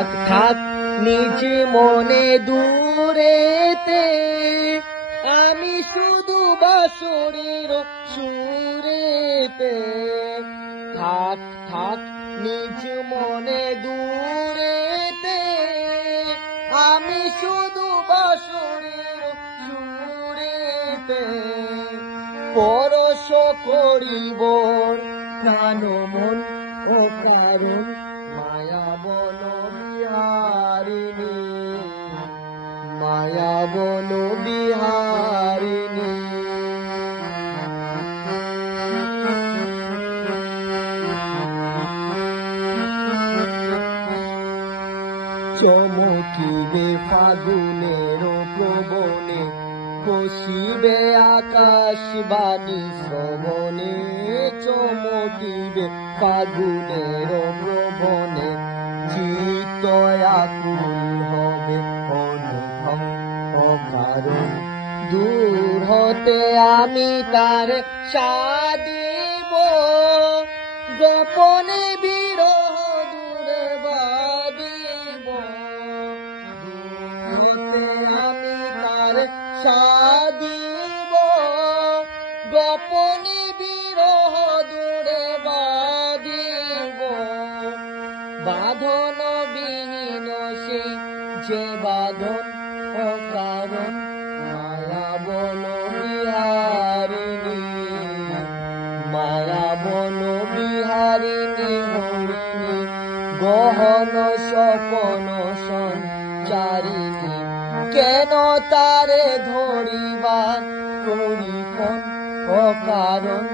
থাক থাক নিজ মনে দূরেতে, আমি শুধু বাঁশির সুরেতে। থাক থাক নিজ মনে দূরেতে, আমি শুধু বাঁশির সুরেতে। পরশ করিব প্রাণ মন অকারণ, মায়া বন বিহারিণী, মায়া বন বিহারিণী। চমকিবে ফাগুনের প্রবনে, বসিবে আকাশ বাণী শ্রবণে। চমকিবে ফাগুনের প্রবনে, চিত্ত আকুল হবে অনুভব অকারণ। দূর হতে আমি তার সাধিব, গোপনে বিরহ দূরে বাঁধিব। দূর হতে আমি তার সাধিব, গোপনে বিরহ দূরে বাঁধিব। বাঁধন বিহীন সেই যে বাঁধন অকারণ, মায়া বন বিহারিণী, মায়া বন বিহারিণী হরিণী। গহন স্বপন সঞ্চারিণী, কেন তারে ধরিবার করিপন অকারণ।